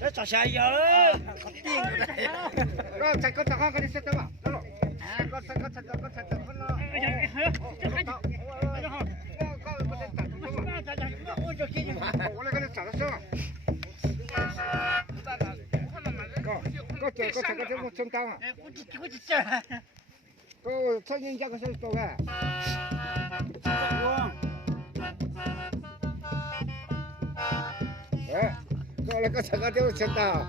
Nó trò xe giờ. Có chạy con tao cái đi xe tao bảo. Có chạy con nó. Có chạy con chân tao à? Có sao nhân ra có sao tao à? Có là có chạy con chân tao.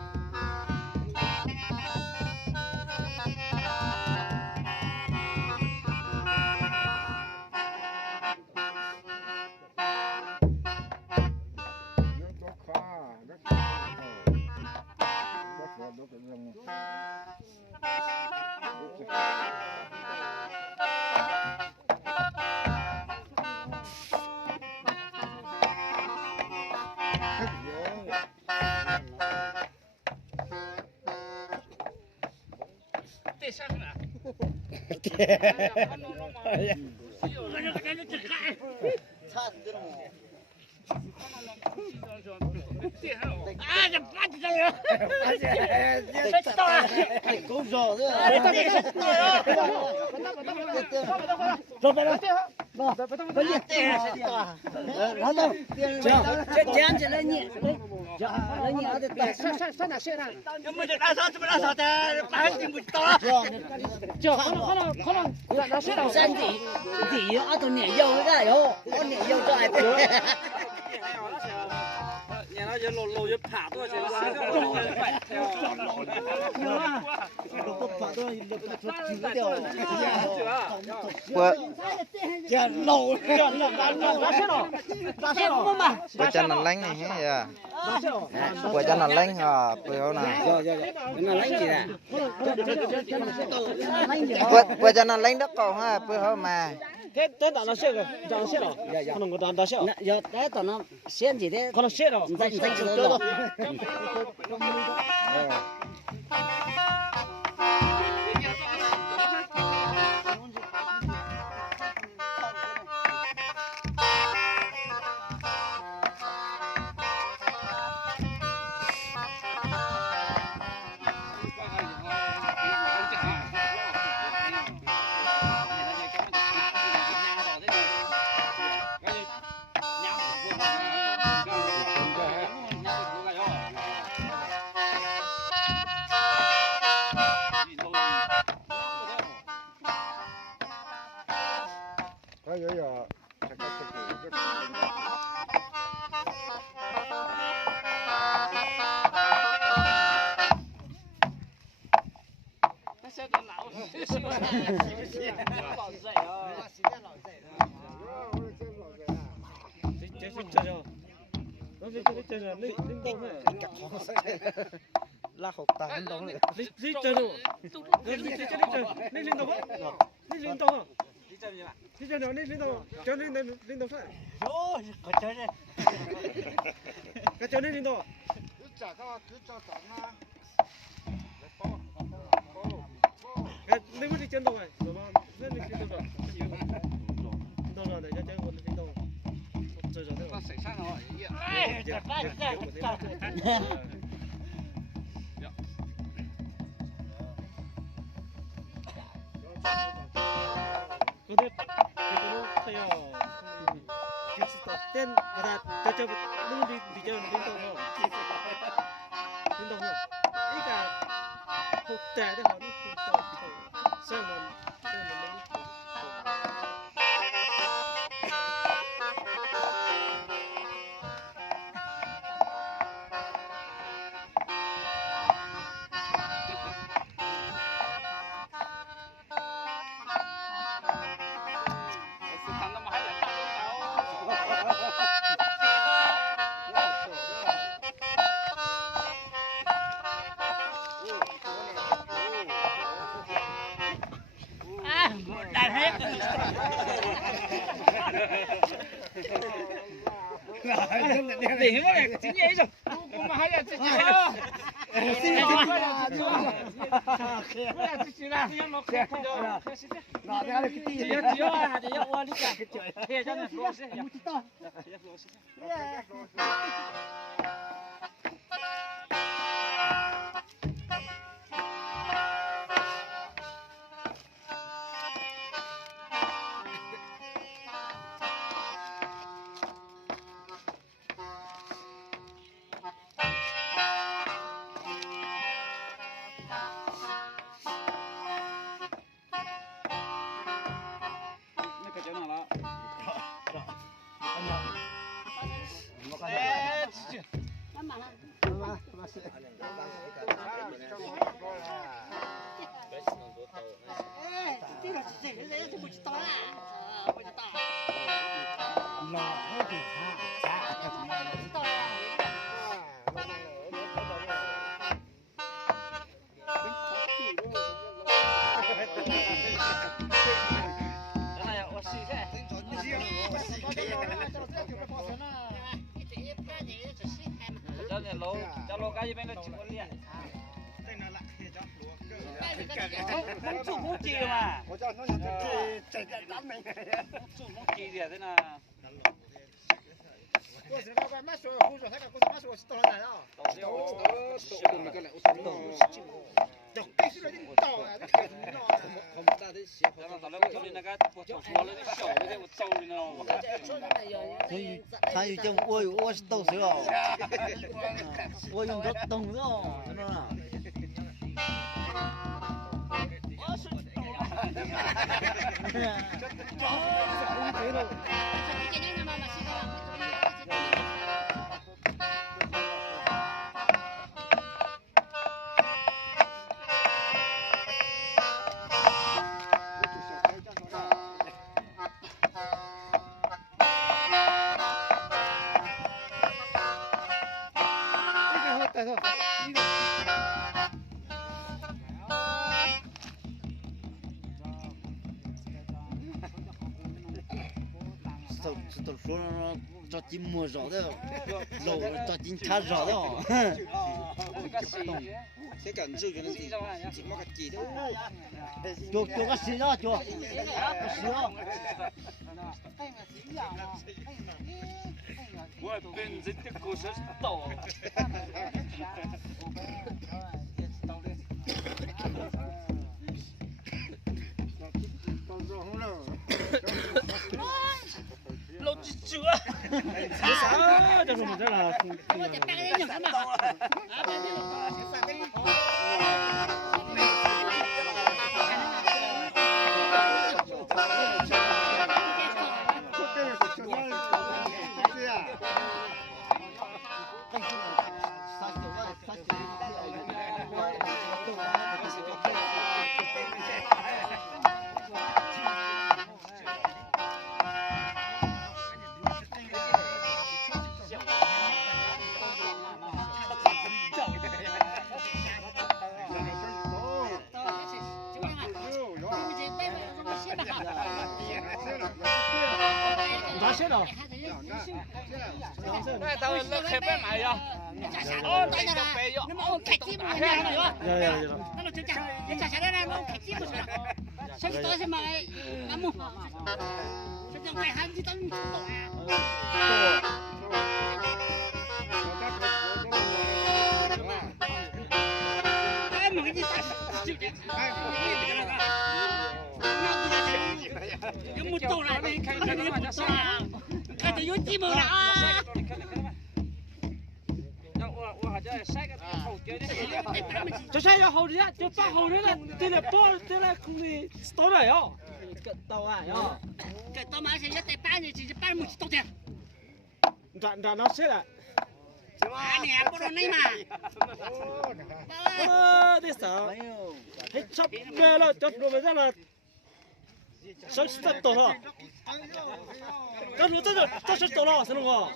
Cũng rồi nữa. Chán chỉ lấy nhẹ. Lấy nhẹ để tạt. Nhưng mà đã sao mà đã sao ta bán tiền một to. Chờ không nó sẽ đầu sen gì ở tụi nhẹ dâu cái đó, con nhẹ dâu cho ai Nhà nó giờ lồ giờ thả tôi sẽ phải theo. Bữa chân nó lánh này hết giờ. Bữa chân nó lánh hả? Bữa hôm nào. nó lấy gì nè Bữa chân nó lánh đất cầu ha. Bữa hôm mà. Thế tao nó sẽ rồi, tao sẽ rồi. Không có tao sẽ. giờ té tao nó xén gì thế Con nó sẽ rồi. tay chữ rồi Có vậy rồi. La hộp tà lên đông này. Đi chơi đâu? Đi lên đâu? Đi lên đâu? Đi chơi đâu? Đi lên đâu? Cho lên đâu phải? rồi có chơi đây Cái cho lên đâu? Cứ trả cho nó. Cái lên đi chơi đâu vậy? Rồi mà lên đi chơi đâu? Đâu rồi để cho chơi một lên đâu? Chơi rồi thế. Xảy ra rồi. Có biết cái thấy cái stop tên và cho đúng đi chơi đến đâu không? Đến đâu không? Ý cả hộp tè đấy họ đi sao mà để nó lại chính nhảy rồi cũng mà hay là chính nhảy đó đó là lô cho lô cái gì bên nó chịu con liền không chụp mút chi mà chụp mút chi thì thế nào他有种我是豆丝哦，我用这冻肉，知道吗？都说找金摸着的，肉找金叉着的。thế cần sự cho nên chỉ mắc cái gì thôi cho cái xí đó cho cái xí đó我跟这的故事到。老记住啊！啥？这是么子了？我这半个人什么？哪些了？那咱们那开摆买呀？哦，那个摆呀。那么我开鸡嘛，那个有。那么就讲，人家现在呢，我开鸡不是了，现在多少嘛？俺们现在我还你当你出多呀？俺们给你打就这，有木头了，你看看你木头了，看这有鸡毛了啊！我好像晒个头给你。这晒要好的呀，就把好的了，这来包，这来空的到了哟，到啊哟。这到马上要得半年，就是半年去多钱？哪些了？半年不能内嘛。这啥？哎，差不多了，差不多了。上次再到了，刚才这是到了，是那个。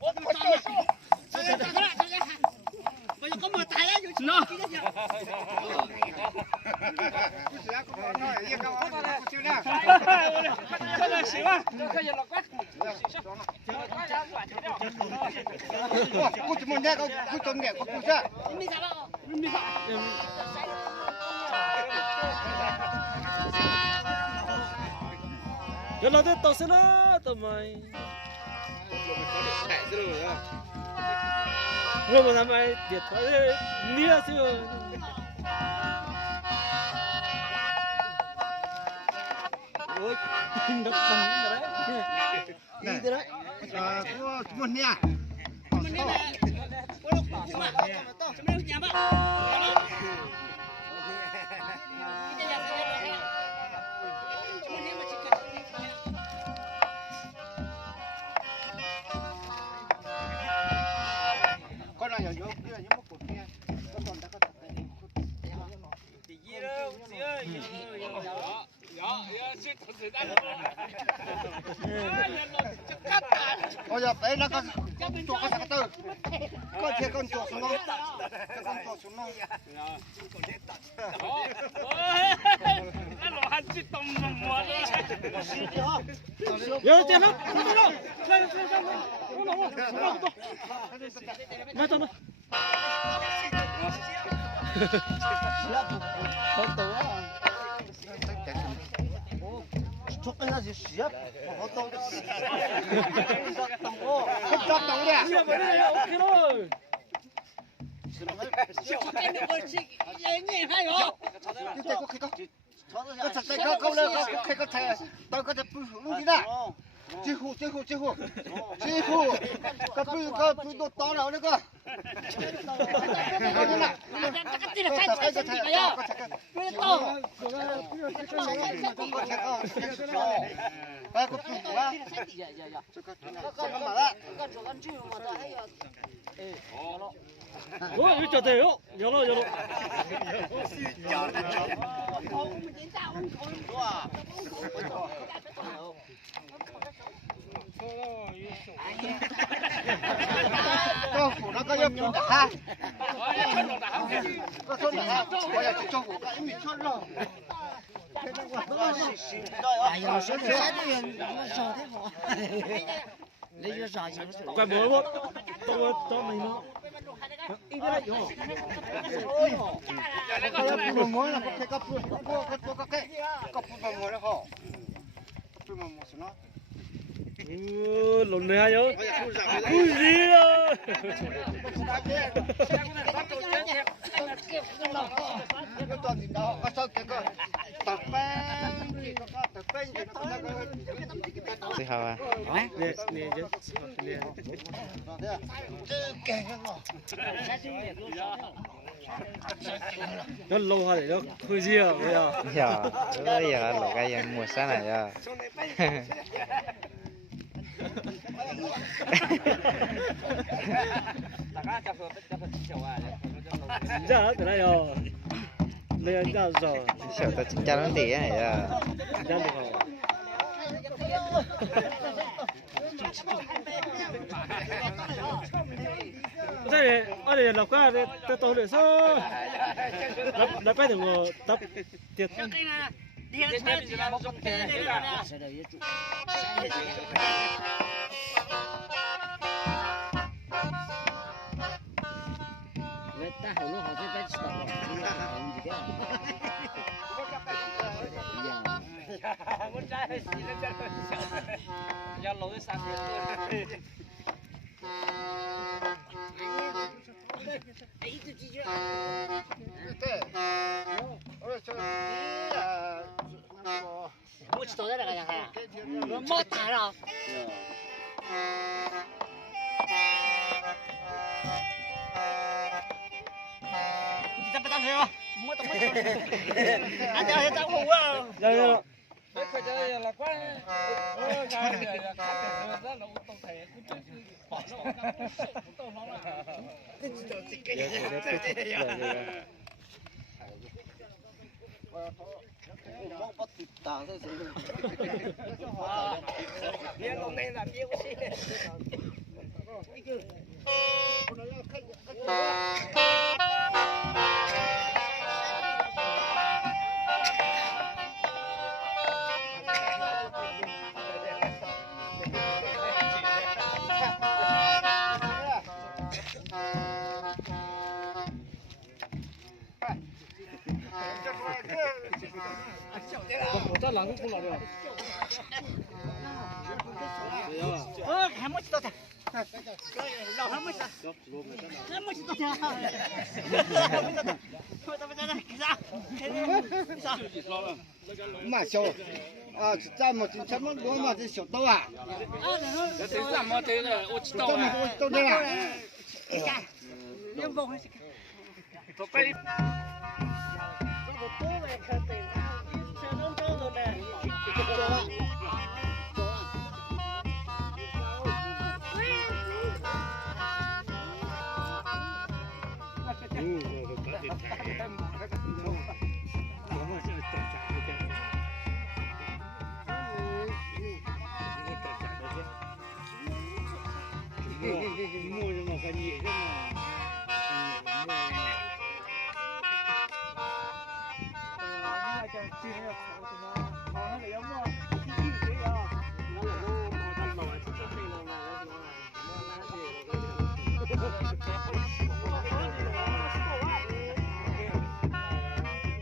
我不知道，我就根本大家就知道。这个行了，这可以了，快。我怎么那个不中的，我不是。没啥了，没啥。原来这到时了，怎么？我们他妈别他你也是。我听到声音了，你的嘞？我怎么呢？怎么呢？我怎么有钱吧？ Ôi giờ bé nó con chuột cái sạc tư, con kia con chuột xuống nó, con chuột xuống nó. 야, 쟤 나, 맞아. Chuột cái gì xía, nó to cái xía, không cho tàu đấy. 저쪽에 옳지 얘기해요. 이때 꼭 해가. 그 자체 그 lên cái thẻ, tao có thể luôn đi đã. Chi hu, cái đồ to nào nữa cơ. 똑같이는 같이 왜 또? cái cục gì quá. Con mà đó. 이거 돼요? 열어. Có phủ nó có giúp chúng ta ha. Có số này ha. Bây giờ cho phủ cái mình chốt rồi. 아유, 저는 사주면 저 대고. 내가 사주. quay bố bố to mày nó ít cái này cái phụ mồi là cái phụ mồi nó khó. Phụ mồi nó. lồn này hay nhớ ui gì à cái toàn gì đó có sao cái tập bánh gì có tập bánh gì nó Thì hào à. nè chứ nó lâu hay để nó hơi gì à bây giờ Giờ, bây giờ là cái mùa sáng này giờ. 진짜 그래요 내가 진짜 Sợ ta chính chân nó tỉ này giờ. 진짜 뭐 đây ở đây là qua tôi để sao là phải được tập tiệt 왜다 하루 하세 배치다. 뭐지 더 내려가냐 가야. 뭐 따라. Kita petang saya. Mua tong mua. Ada saya tahu gua. rồi Bây giờ là quá ngày này là khác đó là tông thầy bỏ nó tông nó là bia lồng này là bia oxy 짜 랑고 콜라 rồi 한 번씩 더 돼. 한 번씩 더. 한 번씩 더 돼. mà sầu ra một trăm món đũa mà thì sầu to à thế là mà thế là ô chỉ tao mà to đây à nhưng vô hết. tôi quay nhưng mà phải nhẹ chứ mà. nhưng mà chưa